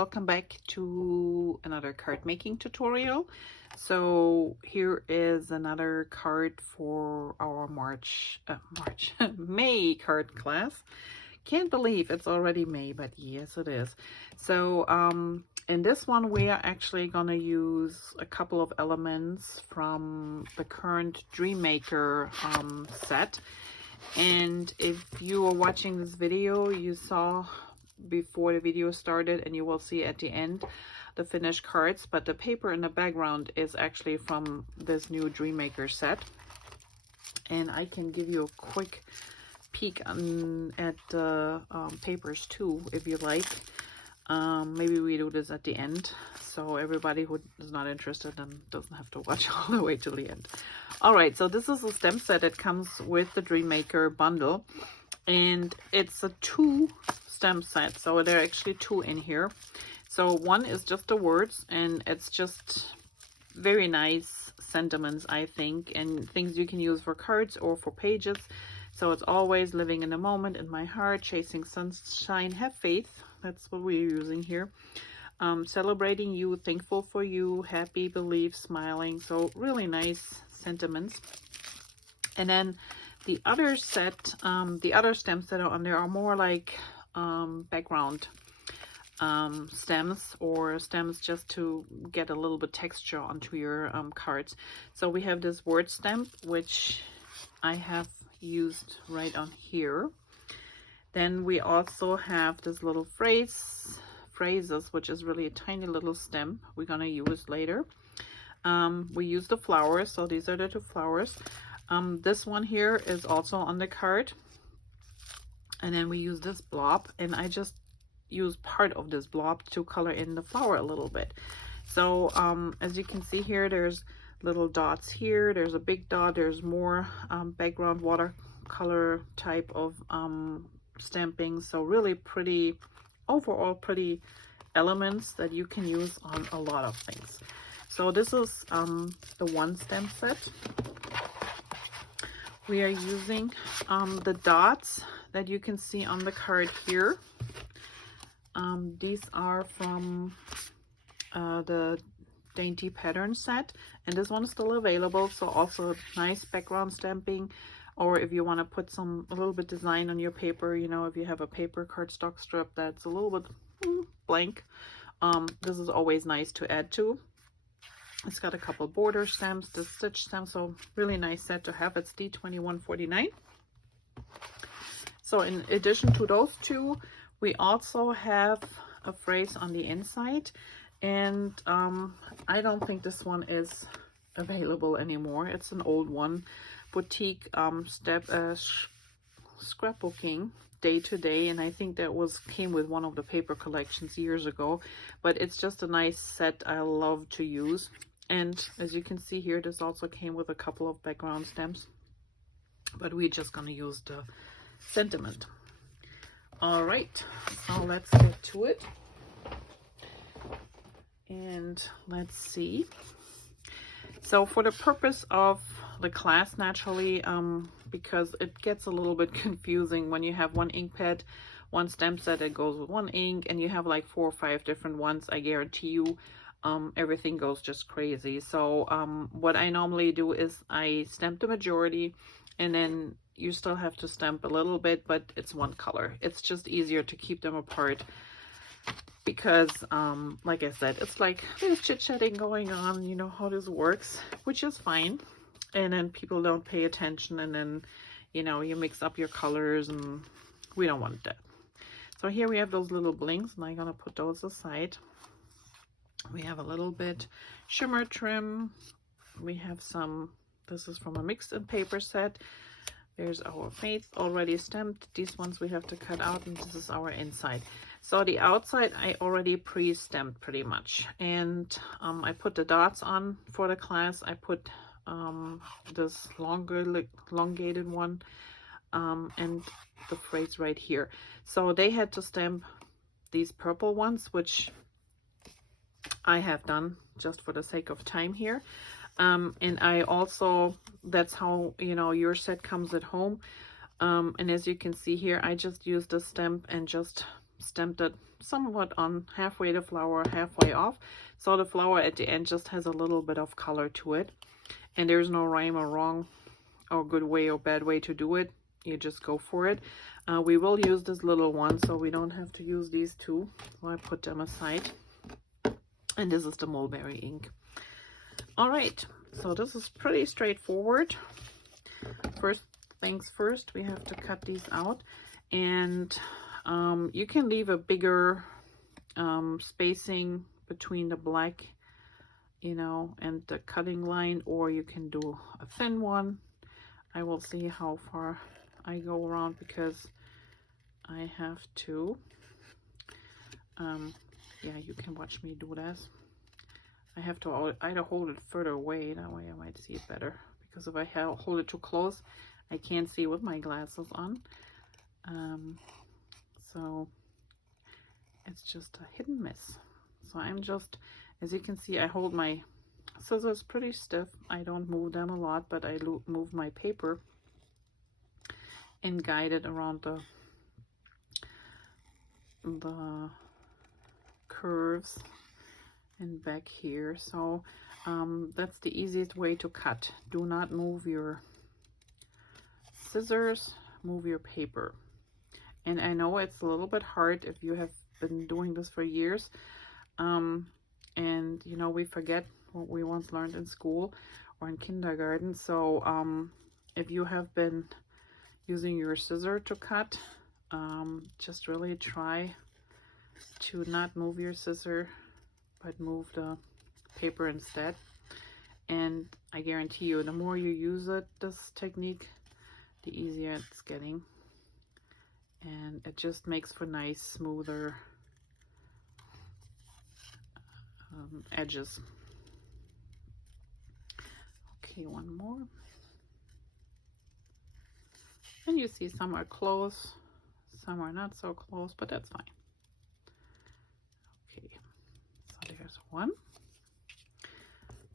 welcome back to another card making tutorial. So here is another card for our May card class. Can't believe it's already May, but yes it is. So in this one we are actually gonna use a couple of elements from the current Dreammaker set. And if you are watching this video, you saw before the video started, and you will see at the end the finished cards, but the paper in the background is actually from this new Dreammaker set. And I can give you a quick peek at the papers too, if you like. Maybe we do this at the end, so everybody who is not interested then doesn't have to watch all the way to the end. All right, so this is a stamp set that comes with the Dreammaker bundle, and it's a 2 stamp set, so there are actually 2 in here. So one is just the words, and it's just very nice sentiments, I think, and things you can use for cards or for pages. So it's always living in the moment, in my heart, chasing sunshine, have faith. That's what we're using here. Celebrating you, thankful for you, happy, believe, smiling. So really nice sentiments. And then the other set, the other stems that are on there are more like background stems, or stems just to get a little bit texture onto your cards. So we have this word stamp, which I have used right on here. Then we also have this little phrases, which is really a tiny little stem we're gonna use later. We use the flowers, so these are the 2 flowers. This one here is also on the card, and then we use this blob, and I just use part of this blob to color in the flower a little bit. So as you can see here, there's little dots here, there's a big dot, there's more background watercolor type of stamping. So really pretty, overall pretty elements that you can use on a lot of things. So this is the 1 stamp set. We are using the dots that you can see on the card here. These are from the Dainty Pattern set, and this one is still available, so also nice background stamping. Or if you want to put a little bit design on your paper, you know, if you have a paper cardstock strip that's a little bit blank, this is always nice to add to. It's got a couple border stamps, the stitch stamp, so really nice set to have. It's D2149. So in addition to those 2, we also have a phrase on the inside, and I don't think this one is available anymore. It's an old one. Boutique scrapbooking day to day, and I think that came with one of the paper collections years ago, but it's just a nice set I love to use. And as you can see here, this also came with a couple of background stamps, but we're just gonna use the sentiment. All right, so let's get to it, and let's see. So for the purpose of the class, naturally, because it gets a little bit confusing when you have 1 ink pad, 1 stamp set that goes with 1 ink, and you have like 4 or 5 different ones, I guarantee you everything goes just crazy. So what I normally do is I stamp the majority, and then you still have to stamp a little bit, but it's 1 color. It's just easier to keep them apart, because like I said, it's like there's chit-chatting going on, you know how this works, which is fine. And then people don't pay attention, and then, you know, you mix up your colors, and we don't want that. So here we have those little blinks, and I'm gonna put those aside. We have a little bit shimmer trim. We have some, this is from a mixed in paper set. There's our faith already stamped. These ones we have to cut out, and this is our inside. So the outside I already pre-stamped pretty much, and I put the dots on for the class. I put this elongated one and the phrase right here. So they had to stamp these purple ones, which I have done just for the sake of time here. And I also, that's how, you know, your set comes at home. And as you can see here, I just used a stamp and just stamped it somewhat on halfway the flower, halfway off. So the flower at the end just has a little bit of color to it. And there's no rhyme or wrong or good way or bad way to do it. You just go for it. We will use this little one, so we don't have to use these two. So I put them aside. And this is the mulberry ink. All right, so this is pretty straightforward. First things first, we have to cut these out. And you can leave a bigger spacing between the black, you know, and the cutting line, or you can do a thin one. I will see how far I go around because I have to, yeah, you can watch me do this. I have to either hold it further away, that way I might see it better, because if I hold it too close, I can't see with my glasses on. So it's just a hit and miss. So I'm just, as you can see, I hold my scissors pretty stiff. I don't move them a lot, but I move my paper and guide it around the curves and back here. So that's the easiest way to cut. Do not move your scissors, move your paper. And I know it's a little bit hard if you have been doing this for years. And you know, we forget what we once learned in school or in kindergarten. So if you have been using your scissor to cut, just really try to not move your scissor, but move the paper instead. And I guarantee you, the more you use it, this technique, the easier it's getting. And it just makes for nice, smoother edges. Okay, one more. And you see some are close, some are not so close, but that's fine. Okay, so there's one.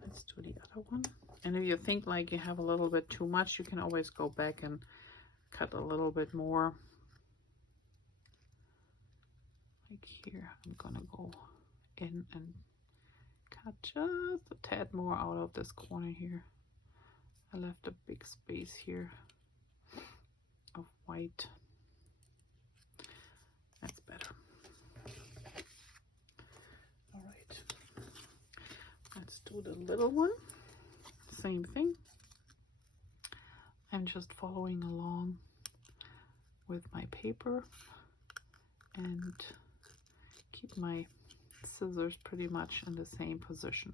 Let's do the other one. And if you think like you have a little bit too much, you can always go back and cut a little bit more. Like here, I'm gonna go in and cut just a tad more out of this corner here. I left a big space here of white. That's better. All right, let's do the little one. Same thing. I'm just following along with my paper and keep my scissors pretty much in the same position.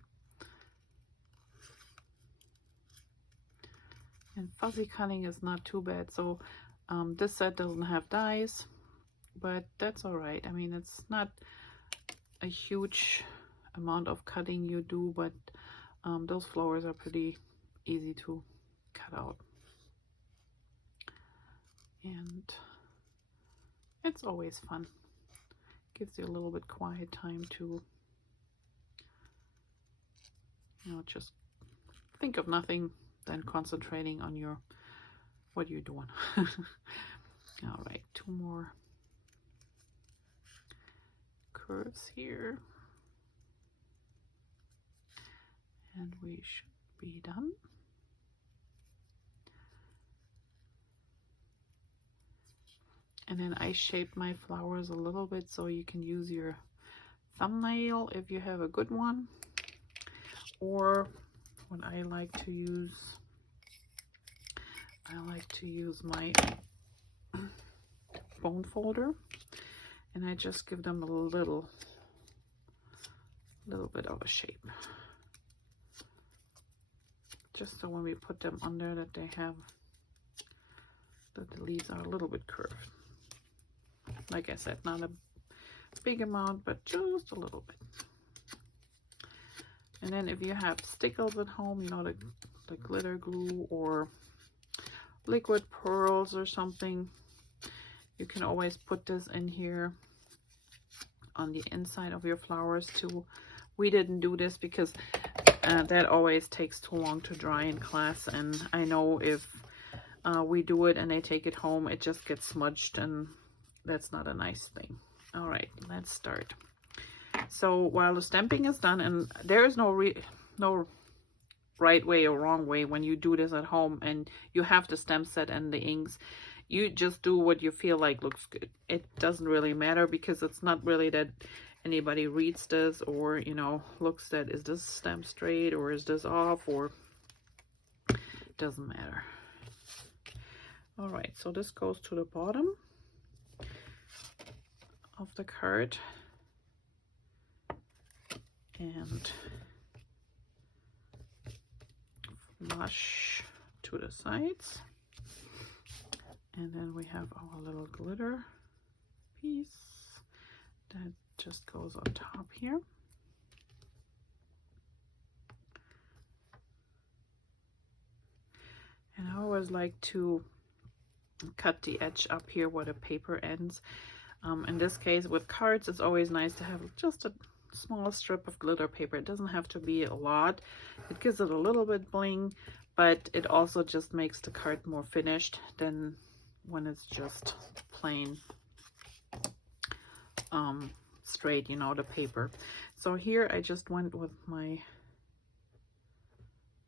And fuzzy cutting is not too bad. So this set doesn't have dies, but that's all right. I mean, it's not a huge amount of cutting you do, but those flowers are pretty easy to cut out. And it's always fun. Gives you a little bit quiet time to, you know, just think of nothing than concentrating on your what you're doing. All right, two more curves here, and we should be done. And then I shape my flowers a little bit so you can use your thumbnail if you have a good one, or what I like to use my bone folder, and I just give them a little bit of a shape, just so when we put them under that they have, that the leaves are a little bit curved. Like I said, not a big amount, but just a little bit. And then if you have stickles at home, you know, the glitter glue or liquid pearls or something, you can always put this in here on the inside of your flowers too. We didn't do this because that always takes too long to dry in class, and I know if we do it and they take it home, it just gets smudged, and that's not a nice thing. All right, let's start. So while the stamping is done, and there is no right way or wrong way when you do this at home and you have the stamp set and the inks, you just do what you feel like looks good. It doesn't really matter, because it's not really that anybody reads this or, you know, looks at, is this stamp straight or is this off, or it doesn't matter. All right, so this goes to the bottom of the card, and flush to the sides, and then we have our little glitter piece that just goes on top here. And I always like to cut the edge up here where the paper ends. In this case with cards, it's always nice to have just a small strip of glitter paper. It doesn't have to be a lot. It gives it a little bit bling, but it also just makes the card more finished than when it's just plain straight, you know, the paper. So here I just went with my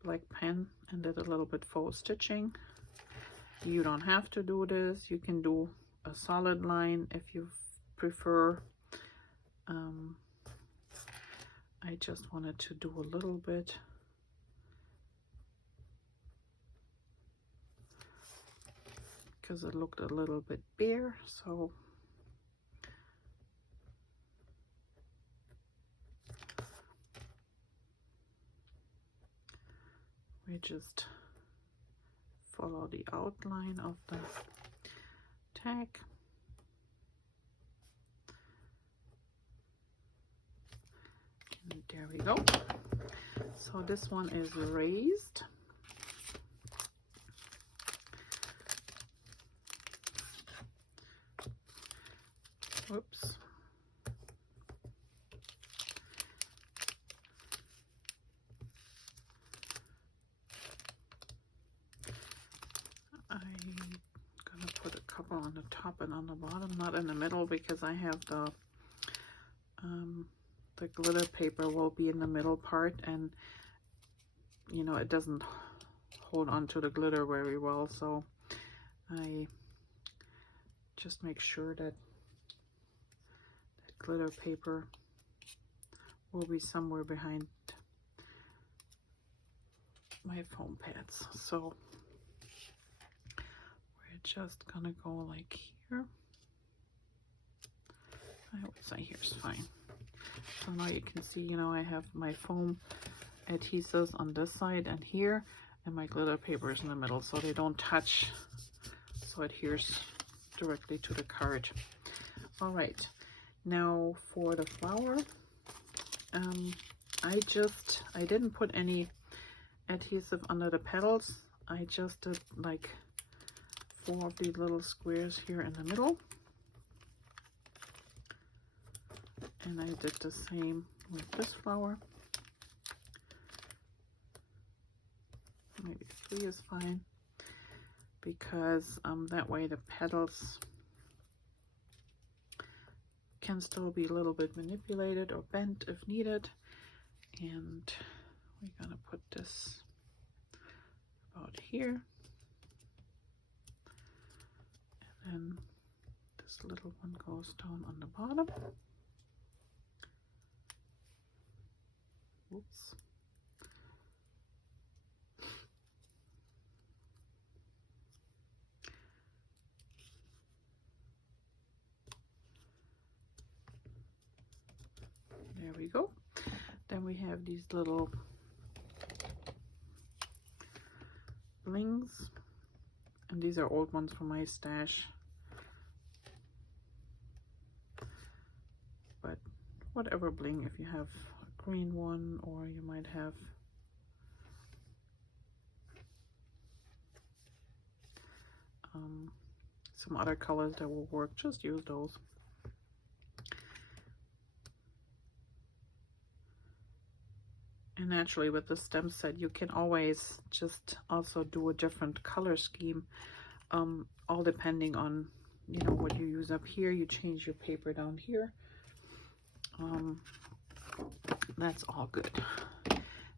black pen and did a little bit faux stitching. You don't have to do this. You can do a solid line if you prefer. I just wanted to do a little bit because it looked a little bit bare, so we just follow the outline of the tag. And there we go. So this one is raised. Whoops. I'm gonna put a couple on the top and on the bottom, not in the middle, because I have the glitter paper will be in the middle part, and you know, it doesn't hold on to the glitter very well, so I just make sure that that glitter paper will be somewhere behind my foam pads. So we're just gonna go like here. I would say here's fine. So now you can see, you know, I have my foam adhesives on this side and here, and my glitter paper is in the middle, so they don't touch, so it adheres directly to the card. All right, now for the flower, I didn't put any adhesive under the petals. I just did like 4 of these little squares here in the middle. And I did the same with this flower. Maybe 3 is fine, because that way the petals can still be a little bit manipulated or bent if needed. And we're gonna put this about here. And then this little one goes down on the bottom. Oops. There we go. Then we have these little blings, and these are old ones from my stash, but whatever bling, if you have a green one, or you might have some other colors that will work, just use those. And naturally with the stem set, you can always just also do a different color scheme, all depending on you know, what you use up here, you change your paper down here. That's all good.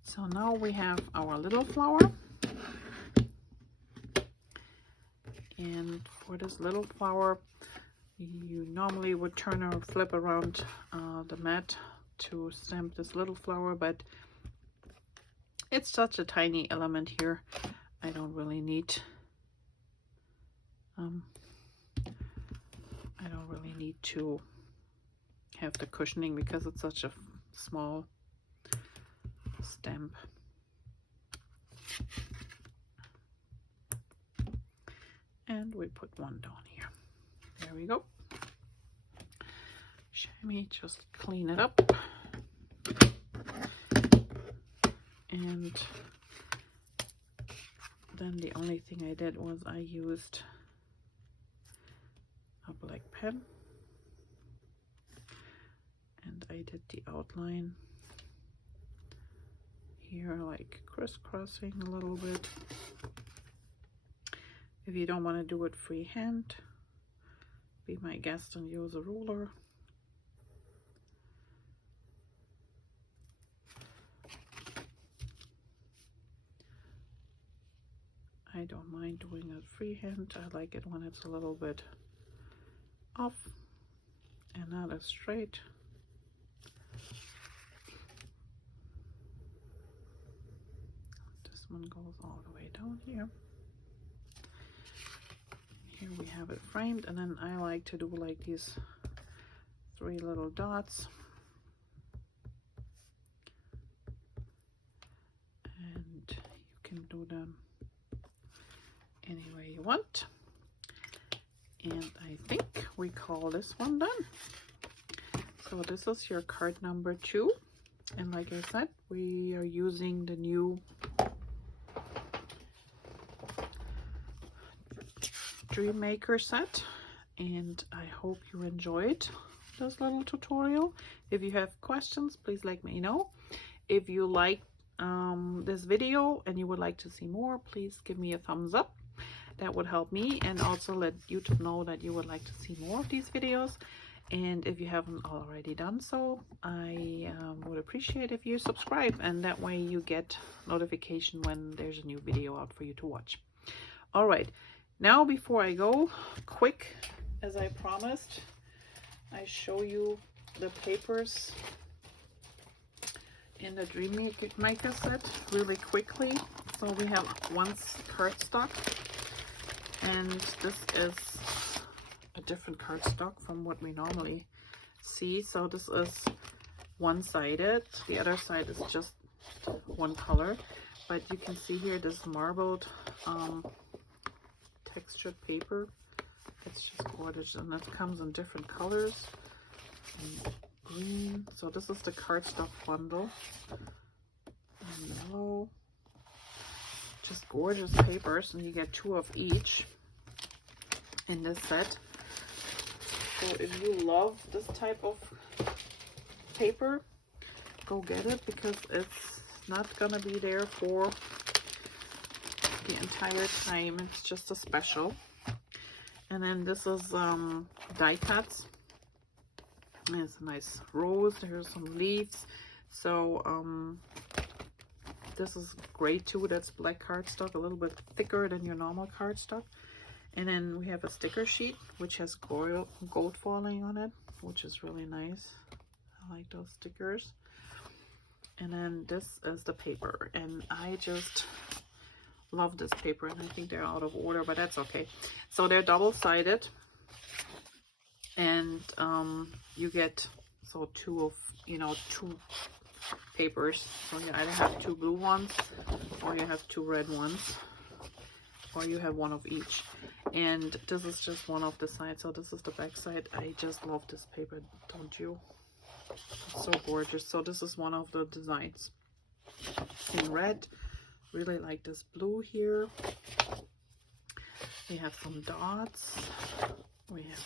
So now we have our little flower. And for this little flower, you normally would turn or flip around the mat to stamp this little flower, but it's such a tiny element here. I don't really need to have the cushioning because it's such a small stamp. And we put one down here. There we go. Chamois, just clean it up. And then the only thing I did was I used a black pen. And I did the outline here, like crisscrossing a little bit. If you don't want to do it freehand, be my guest and use a ruler. I don't mind doing it freehand. I like it when it's a little bit off and not as straight. This one goes all the way down here. Here we have it framed, and then I like to do like these 3 little dots. And you can do them any way you want. And I think we call this one done. So this is your card number 2. And like I said, we are using the new Dream Maker set, and I hope you enjoyed this little tutorial. If you have questions, please let me know. If you like this video and you would like to see more, please give me a thumbs up. That would help me, and also let YouTube know that you would like to see more of these videos. And if you haven't already done so, I would appreciate if you subscribe, and that way you get notification when there's a new video out for you to watch. All right, now before I go, quick, as I promised, I show you the papers in the Dream Maker set really quickly. So we have one cardstock, and this is a different cardstock from what we normally see. So this is one-sided, the other side is just one color, but you can see here this marbled textured paper. It's just gorgeous, and it comes in different colors, and green. So this is the cardstock bundle, and yellow. Just gorgeous papers, and you get 2 of each in this set. So if you love this type of paper, go get it, because it's not gonna be there for the entire time. It's just a special. And then this is die cuts. It's a nice rose. There's some leaves. So this is great too. That's black cardstock, a little bit thicker than your normal cardstock. And then we have a sticker sheet which has gold falling on it, which is really nice. I like those stickers. And then this is the paper, and I just love this paper, and I think they're out of order, but that's okay. So they're double-sided, and you get 2 papers. So you either have 2 blue ones, or you have 2 red ones, or you have 1 of each. And this is just one of the sides. So this is the back side. I just love this paper, don't you? It's so gorgeous. So this is one of the designs in red. Really like this blue here. We have some dots. We have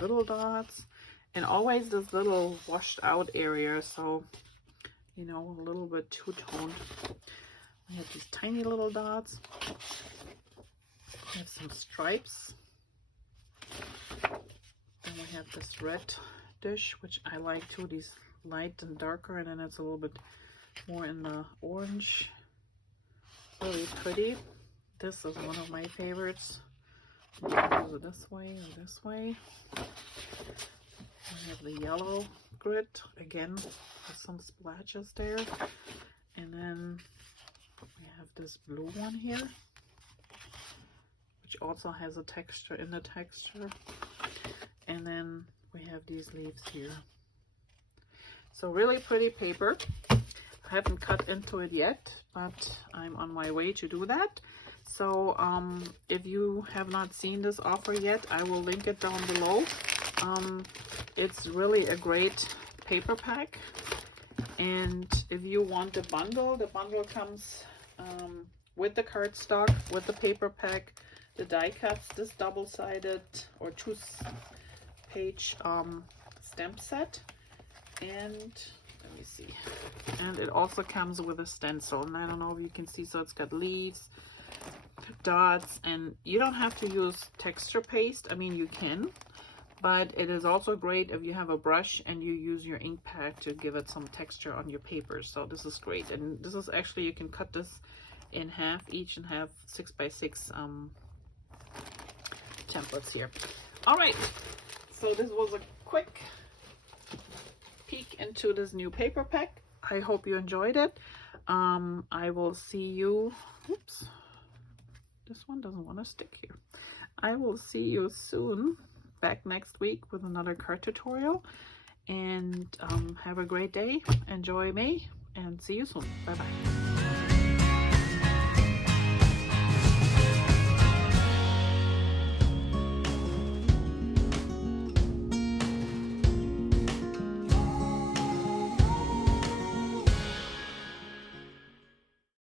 little dots, and always this little washed out area, so you know, a little bit two-toned. We have these tiny little dots. We have some stripes. we have this red dish, which I like too, these light and darker, and then it's a little bit more in the orange. Really pretty. This is one of my favorites. You can use it this way or this way. We have the yellow grit, again, with some splashes there. And then we have this blue one here, which also has a texture in the texture. And then we have these leaves here. So really pretty paper. I haven't cut into it yet, but I'm on my way to do that. So if you have not seen this offer yet, I will link it down below. It's really a great paper pack. And if you want the bundle comes with the cardstock, with the paper pack, the die cuts, this double-sided or two-page stamp set, and let me see, and it also comes with a stencil, and I don't know if you can see, so it's got leaves, dots, and you don't have to use texture paste. I mean, you can, but it is also great if you have a brush and you use your ink pad to give it some texture on your paper. So this is great. And this is actually, you can cut this in half each and have 6x6 templates here. All right, so this was a quick peek into this new paper pack. I hope you enjoyed it. I will see you, oops, this one doesn't want to stick here. I will see you soon, back next week with another card tutorial, and have a great day. Enjoy May, and see you soon. Bye bye.